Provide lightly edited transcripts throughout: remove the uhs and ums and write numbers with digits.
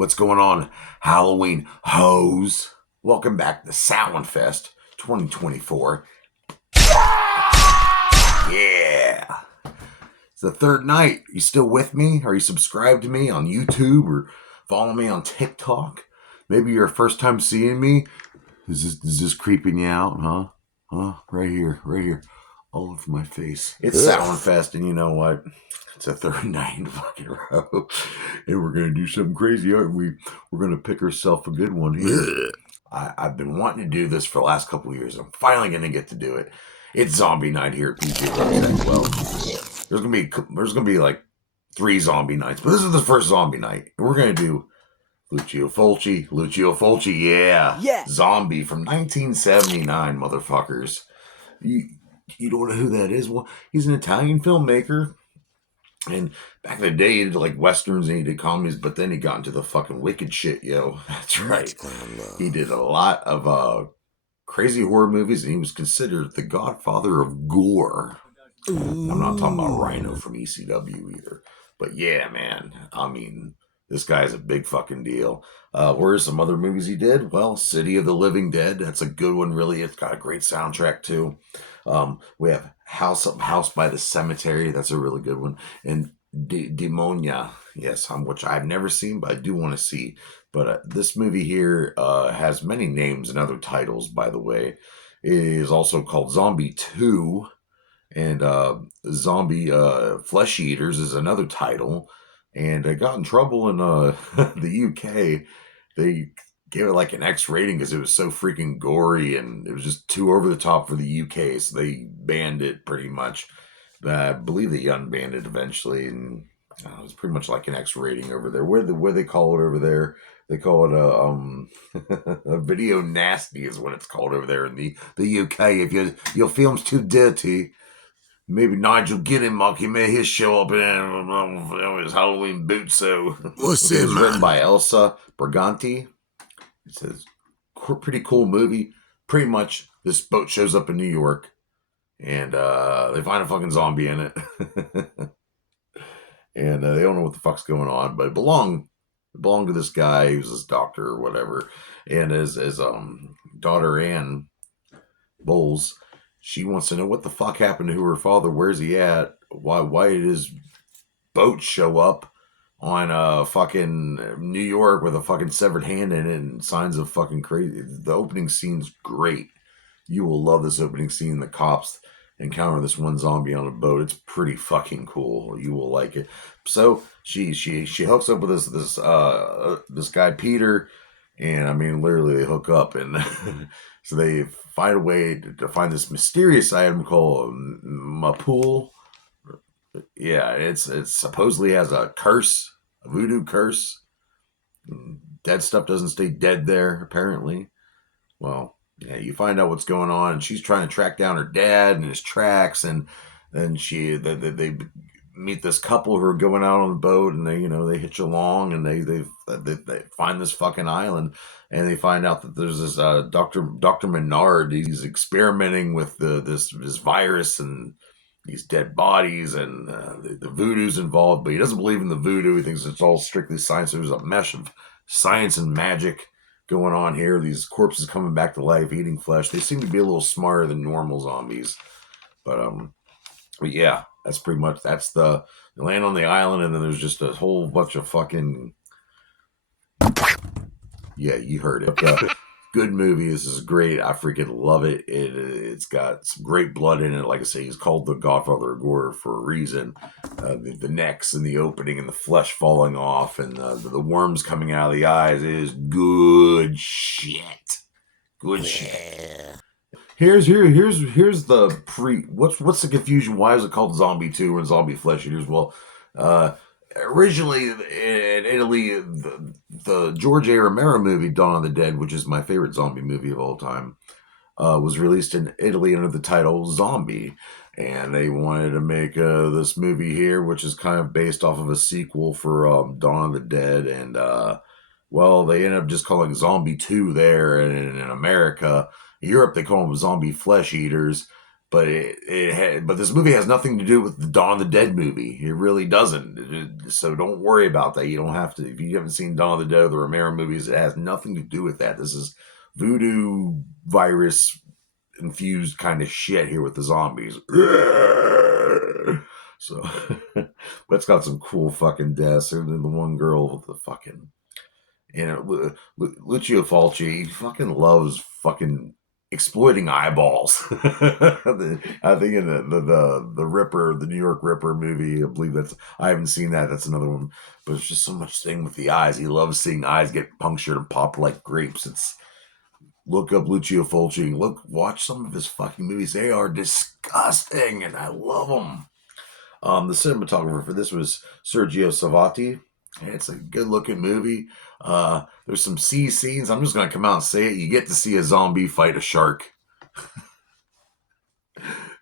What's going on, Halloween hoes? Welcome back to Sal Fest 2024. Yeah! It's the third night. You still with me? Are you subscribed to me on YouTube or follow me on TikTok? Maybe you're first time seeing me. Is this creeping you out, huh? Right here. All over my face. It's Sal Fest, and you know what? It's a third night in fucking row. And we're going to do something crazy, aren't we? We're going to pick ourselves a good one here. I've been wanting to do this for the last couple of years. I'm finally going to get to do it. It's zombie night here at PJ Rose. Well, there's gonna be like 3 zombie nights, but this is the first zombie night. And we're going to do Lucio Fulci, yeah. Zombie from 1979, motherfuckers. You don't know who that is? Well, he's an Italian filmmaker. And back in the day, he did like westerns and he did comedies, but then he got into the fucking wicked shit, yo. That's right. He did a lot of crazy horror movies, and he was considered the godfather of gore. I'm not talking about Rhino from ECW either. But yeah, man. I mean, this guy's a big fucking deal. Where are some other movies he did? Well, City of the Living Dead. That's a good one, really. It's got a great soundtrack, too. We have House by the Cemetery. That's a really good one. And Demonia. Yes, which I've never seen, but I do want to see. But this movie here has many names and other titles, by the way. It is also called Zombie 2. And Zombie Flesh Eaters is another title. And I got in trouble in the UK. They gave it like an X rating because it was so freaking gory and it was just too over the top for the UK. So they banned it pretty much. But I believe they unbanned it eventually. And it was pretty much like an X rating over there. Where they call it over there? They call it a video nasty is what it's called over there in the UK. If your film's too dirty, maybe Nigel Gidimock, he made his show up in his Halloween boots. So What's it it, was man? written by Elsa Briganti. It's a pretty cool movie. Pretty much, this boat shows up in New York, and they find a fucking zombie in it, and they don't know what the fuck's going on. But it belonged to this guy who's this doctor or whatever, and his daughter Ann Bowles. She wants to know what the fuck happened to her father. Where's he at? Why did his boat show up on fucking New York with a fucking severed hand in it and signs of fucking crazy? The opening scene's great. You will love this opening scene. The cops encounter this one zombie on a boat. It's pretty fucking cool. You will like it. So she hooks up with this guy Peter, and I mean literally they hook up, and so they find a way to find this mysterious item called Mapool. Yeah, it's supposedly has a curse, a voodoo curse. Dead stuff doesn't stay dead there, apparently. Well, yeah, you find out what's going on, and she's trying to track down her dad and his tracks, and then they meet this couple who are going out on the boat, and they hitch along, and they find this fucking island, and they find out that there's this Dr. Menard. He's experimenting with this virus and these dead bodies, and the voodoo's involved, but he doesn't believe in the voodoo. He thinks it's all strictly science. There's a mesh of science and magic going on here. These corpses coming back to life, eating flesh. They seem to be a little smarter than normal zombies, but yeah, that's pretty much, that's they land on the island, and then there's just a whole bunch of fucking, yeah, you heard it. Good movie. This is great. I freaking love it. It's got some great blood in it. Like I say, he's called the Godfather of Gore for a reason. The necks and the opening and the flesh falling off and the worms coming out of the eyes is good shit. Good shit. Here's the what's the confusion? Why is it called Zombie 2 and Zombie Flesh Eaters? Well, originally in Italy, the George A. Romero movie Dawn of the Dead, which is my favorite zombie movie of all time, was released in Italy under the title Zombie, and they wanted to make this movie here, which is kind of based off of a sequel for Dawn of the Dead, and well, they ended up just calling Zombie 2 there, and in America. Europe, they call them Zombie Flesh Eaters. but but this movie has nothing to do with the Dawn of the Dead movie. It really doesn't. So don't worry about that. You don't have to. If you haven't seen Dawn of the Dead, the Romero movies, it has nothing to do with that. This is voodoo virus infused kind of shit here with the zombies. So, but it's got some cool fucking deaths. And then the one girl with the fucking, Lucio Fulci, he fucking loves fucking exploiting eyeballs. I think in the Ripper, the New York Ripper movie, I haven't seen that. That's another one. But it's just so much thing with the eyes. He loves seeing eyes get punctured and pop like grapes. Look up Lucio Fulci. Watch some of his fucking movies. They are disgusting, and I love them. The cinematographer for this was Sergio Savati. It's a good-looking movie. There's some sea scenes. I'm just going to come out and say it. You get to see a zombie fight a shark.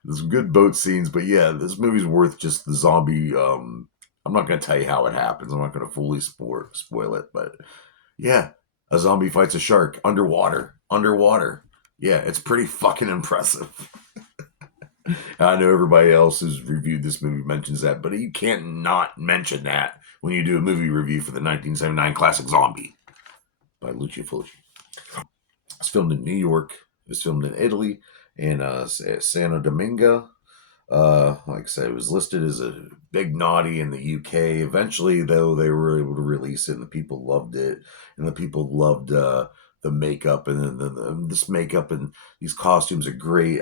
There's some good boat scenes, but yeah, this movie's worth just the zombie. I'm not going to tell you how it happens. I'm not going to fully spoil it, but yeah, a zombie fights a shark underwater. Yeah, it's pretty fucking impressive. I know everybody else who's reviewed this movie mentions that, but you can't not mention that when you do a movie review for the 1979 classic Zombie by Lucio Fulci. It's filmed in New York. It's filmed in Italy and Santo Domingo. Like I said, it was listed as a big naughty in the UK. Eventually, though, they were able to release it, and the people loved it, and the people loved the makeup, and this makeup and these costumes are great.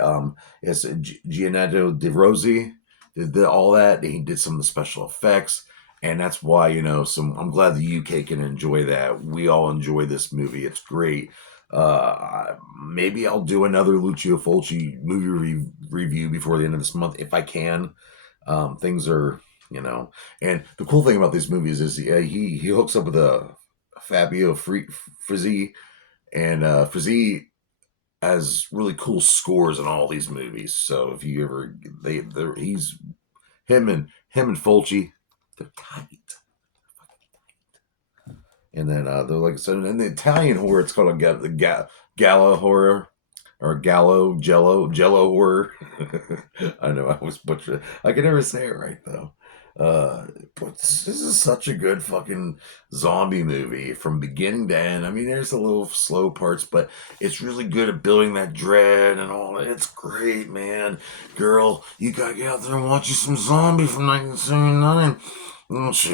Yes, Gianetto De Rossi did all that. He did some of the special effects, and that's why I'm glad the UK can enjoy that. We all enjoy this movie. It's great. Maybe I'll do another Lucio Fulci movie review before the end of this month if I can. Things are, and the cool thing about these movies is he hooks up with a Fabio Frizzi, and Frizzi has really cool scores in all these movies. So if you ever, he's him and Fulci, they're tight. And then they're like, so in the Italian horror, it's called a Gallo horror, or Jello horror. I know I was butchered. I can never say it right though. But this is such a good fucking zombie movie from beginning to end. I mean, there's a little slow parts, but it's really good at building that dread and all that. It's great, man. Girl, you gotta get out there and watch you some Zombie from 1979. Watch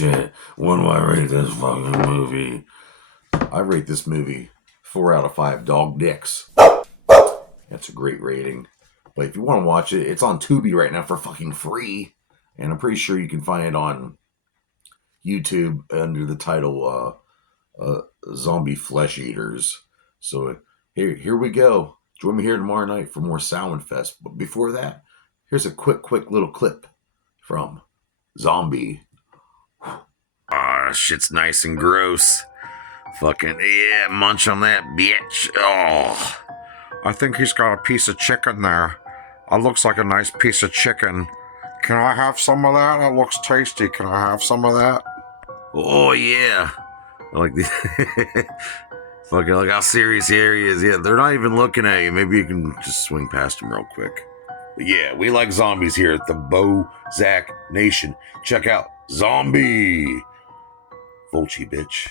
it. When do I rate this fucking movie? I rate this movie 4 out of 5 dog dicks. That's a great rating. But if you want to watch it, it's on Tubi right now for fucking free. And I'm pretty sure you can find it on YouTube under the title Zombie Flesh Eaters. So here we go. Join me here tomorrow night for more Sal Fest. But before that, here's a quick little clip from Zombie. Shit's nice and gross. Fucking, yeah, munch on that, bitch. Oh. I think he's got a piece of chicken there. That looks like a nice piece of chicken. Can I have some of that? That looks tasty. Can I have some of that? Oh, yeah. I like the fucking, look how serious he is. Yeah, they're not even looking at you. Maybe you can just swing past him real quick. But yeah, we like zombies here at the Bozak Nation. Check out Zombie. Fulci, bitch.